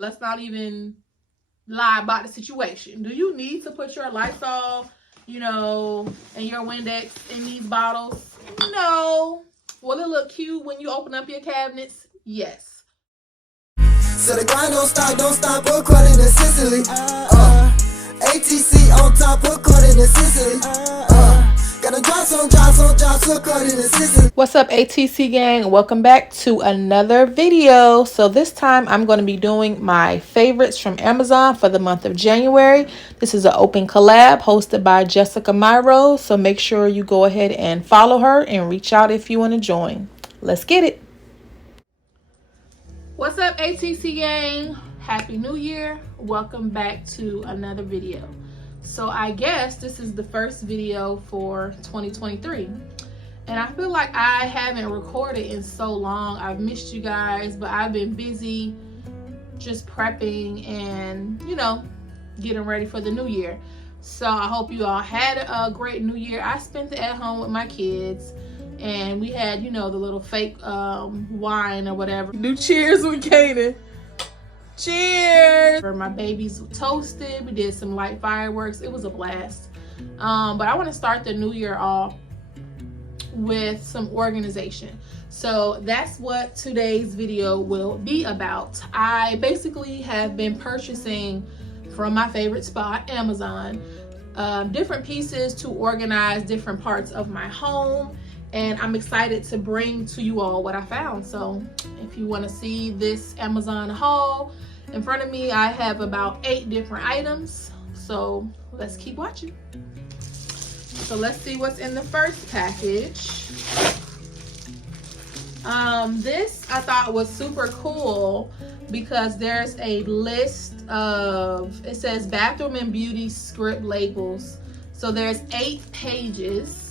Let's not even lie about the situation. Do you need to put your Lysol, you know, and your Windex in these bottles? No. Will it look cute when you open up your cabinets? Yes. So the grind don't stop, according to CICELY. ATC on top, according to CICELY. Gotta drops, according to CICELY. What's up, ATC gang? Welcome back to another video. So this time I'm going to be doing my favorites from Amazon for the month of January. This is an open collab hosted by Jessica Myro. So make sure you go ahead and follow her and reach out if you want to join. Let's get it. What's up, ATC gang? Happy New Year. Welcome back to another video. So I guess this is the first video for 2023. And I feel like I haven't recorded in so long. I've missed you guys, but I've been busy just prepping and, you know, getting ready for the new year. So I hope you all had a great new year. I spent it at home with my kids. And we had, you know, the little fake wine or whatever. Do cheers with Kaden. Cheers! My babies toasted. We did some light fireworks. It was a blast. But I want to start the new year off with some organization. So that's what today's video will be about. I basically have been purchasing from my favorite spot, Amazon, different pieces to organize different parts of my home. And I'm excited to bring to you all what I found. So if you want to see this Amazon haul, in front of me I have about 8 different items. So let's keep watching. So let's see what's in the first package. This I thought was super cool because there's a list of, it says bathroom and beauty script labels. So there's 8 pages.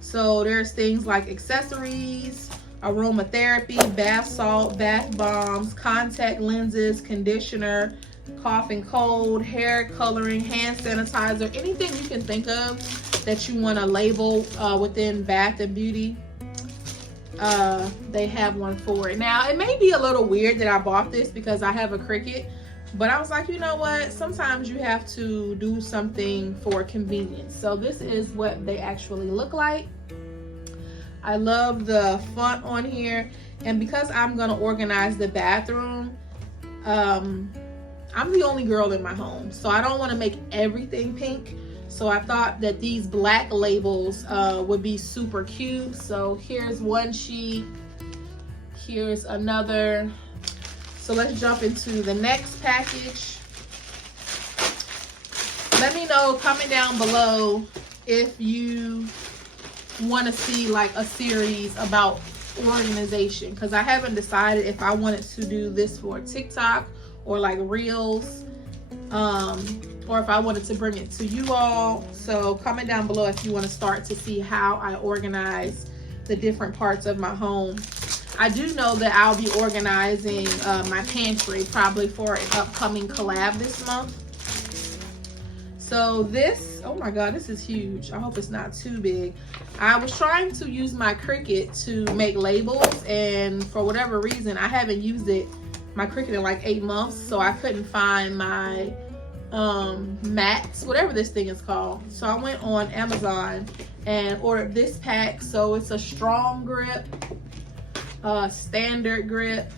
So there's things like accessories, aromatherapy, bath salt, bath bombs, contact lenses, conditioner, cough and cold, hair coloring, hand sanitizer, anything you can think of that you want to label within bath and beauty. They have one for it. Now, it may be a little weird that I bought this because I have a Cricut, but I was like, you know what? Sometimes you have to do something for convenience. So this is what they actually look like. I love the font on here. And because I'm going to organize the bathroom, I'm the only girl in my home. So I don't want to make everything pink. So I thought that these black labels would be super cute. So here's one sheet. Here's another. So let's jump into the next package. Let me know, comment down below if you want to see like a series about organization, because I haven't decided if I wanted to do this for TikTok or like Reels, or if I wanted to bring it to you all. So comment down below if you want to start to see how I organize the different parts of my home. I do know that I'll be organizing my pantry probably for an upcoming collab this month. So this, oh my God, this is huge. I hope it's not too big. I was trying to use my Cricut to make labels, and for whatever reason, I haven't used my Cricut in like 8 months, so I couldn't find my mats, whatever this thing is called. So I went on Amazon and ordered this pack. So it's a strong grip, standard grip,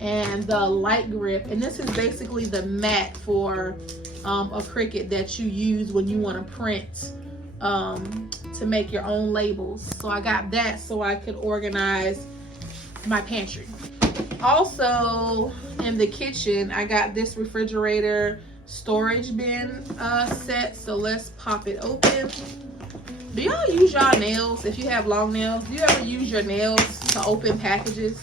and the light grip. And this is basically the mat for a Cricut that you use when you want to print to make your own labels. So I got that so I could organize my pantry. Also in the kitchen, I got this refrigerator storage bin set. So let's pop it open. Do y'all use y'all nails? If you have long nails, do you ever use your nails to open packages?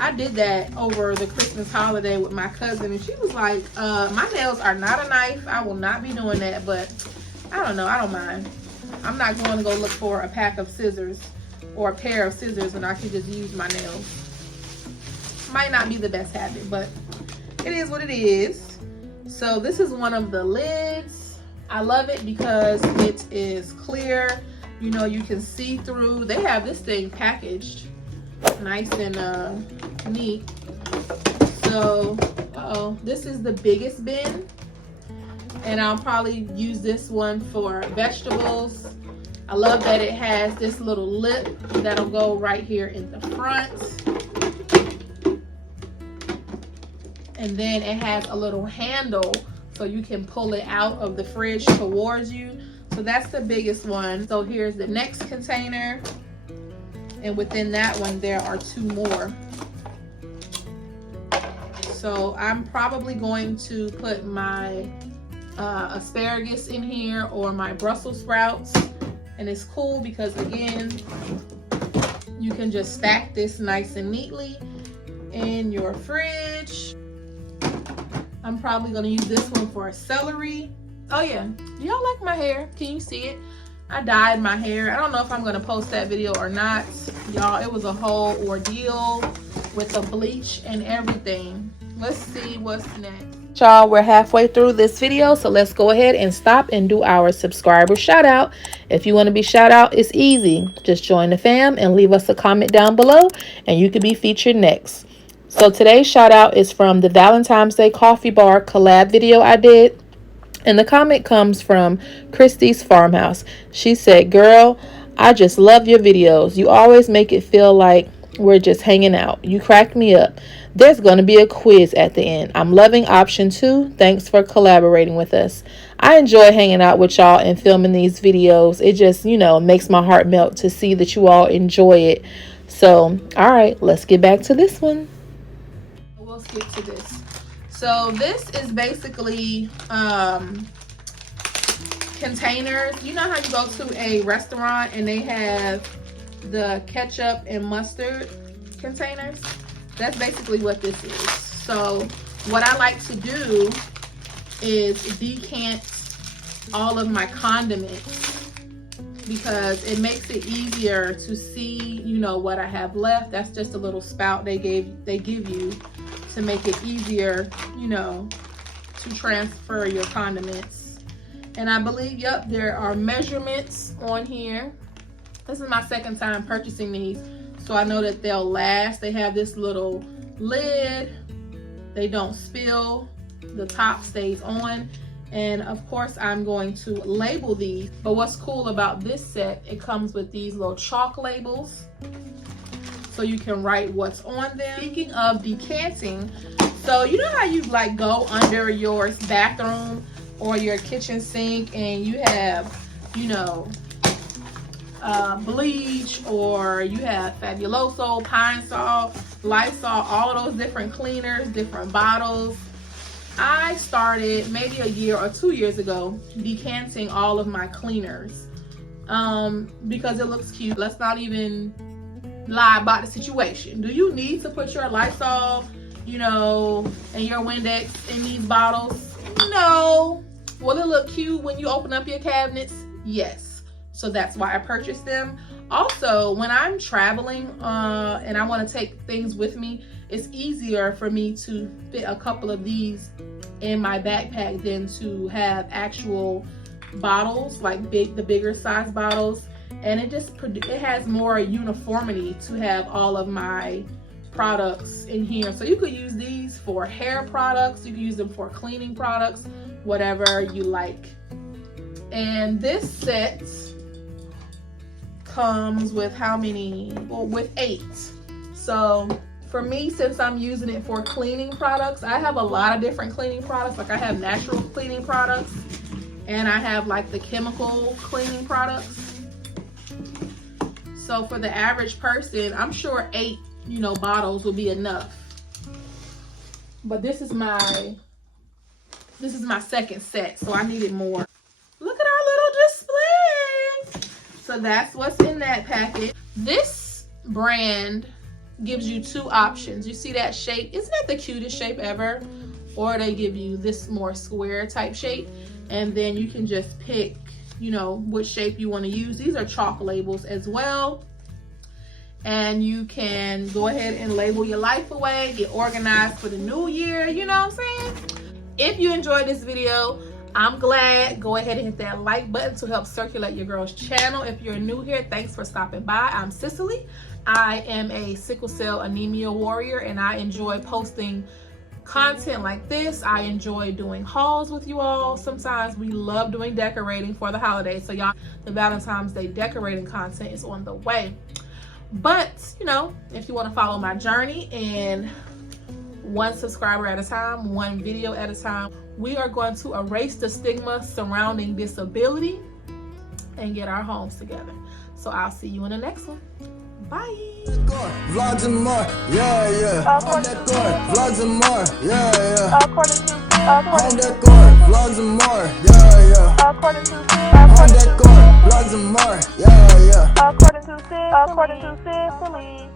I did that over the Christmas holiday with my cousin, and she was like, my nails are not a knife. I will not be doing that. But I don't know, I don't mind. I'm not going to go look for a pack of scissors or a pair of scissors when I can just use my nails. Might not be the best habit, but it is what it is. So this is one of the lids. I love it because it is clear. You know, you can see through. They have this thing packaged nice and neat. So, this is the biggest bin, and I'll probably use this one for vegetables. I love that it has this little lip that'll go right here in the front. And then it has a little handle so you can pull it out of the fridge towards you. So that's the biggest one. So here's the next container. And within that one, there are 2 more. So I'm probably going to put my asparagus in here or my Brussels sprouts. And it's cool because, again, you can just stack this nice and neatly in your fridge. I'm probably going to use this one for celery. Oh yeah, do y'all like my hair? Can you see it? I dyed my hair. I don't know if I'm going to post that video or not. Y'all, it was a whole ordeal with the bleach and everything. Let's see what's next. Y'all, we're halfway through this video, so let's go ahead and stop and do our subscriber shout out. If you want to be shout out, it's easy. Just join the fam and leave us a comment down below and you could be featured next. So today's shout out is from the Valentine's Day coffee bar collab video I did. And the comment comes from Christy's Farmhouse. She said, "Girl, I just love your videos. You always make it feel like we're just hanging out. You crack me up. There's going to be a quiz at the end. I'm loving option 2. Thanks for collaborating with us. I enjoy hanging out with y'all and filming these videos. It just, makes my heart melt to see that you all enjoy it. So, all right, let's get back to this one." We'll skip to this. So this is basically containers. You know how you go to a restaurant and they have the ketchup and mustard containers? That's basically what this is. So what I like to do is decant all of my condiments because it makes it easier to see, what I have left. That's just a little spout they give you to make it easier, to transfer your condiments. And I believe, yep, there are measurements on here. This is my second time purchasing these, so I know that they'll last. They have this little lid. They don't spill. The top stays on. And of course, I'm going to label these. But what's cool about this set, it comes with these little chalk labels, so you can write what's on them. Speaking of decanting, so you know how you go under your bathroom or your kitchen sink and you have, bleach, or you have Fabuloso, Pine Sol, Lysol, all of those different cleaners, different bottles. I started maybe a year or 2 years ago decanting all of my cleaners because it looks cute. Let's not even lie about the situation. Do you need to put your Lysol, and your Windex in these bottles? No. Will it look cute when you open up your cabinets? Yes. So that's why I purchased them. Also, when I'm traveling and I want to take things with me, it's easier for me to fit a couple of these in my backpack than to have actual bottles, like the bigger size bottles. And it has more uniformity to have all of my products in here. So you could use these for hair products, you can use them for cleaning products, whatever you like. And this set comes with how many? Well, with 8. So for me, since I'm using it for cleaning products, I have a lot of different cleaning products. Like I have natural cleaning products and I have the chemical cleaning products. So for the average person, I'm sure 8, bottles will be enough. But this is my second set, so I needed more. Look at our little display. So that's what's in that package. This brand gives you 2 options. You see that shape? Isn't that the cutest shape ever? Or they give you this more square type shape, and then you can just pick what shape you want to use. These are chalk labels as well, and you can go ahead and label your life away, get organized for the new year. You know what I'm saying? If you enjoyed this video, I'm glad. Go ahead and hit that like button to help circulate your girl's channel. If you're new here, thanks for stopping by. I'm CICELY. I am a sickle cell anemia warrior, and I enjoy posting content like this. I enjoy doing hauls with you all. Sometimes we love doing decorating for the holidays. So y'all, the Valentine's Day decorating content is on the way. But, you know, if you want to follow my journey and one subscriber at a time, one video at a time, we are going to erase the stigma surrounding disability and get our homes together. So I'll see you in the next one. Bye. Vlogs and more, yeah, yeah. Home decor, vlogs and more, yeah, yeah. Home decor, vlogs and more, yeah, yeah. Home decor, vlogs and more, yeah, yeah. According to CICELY.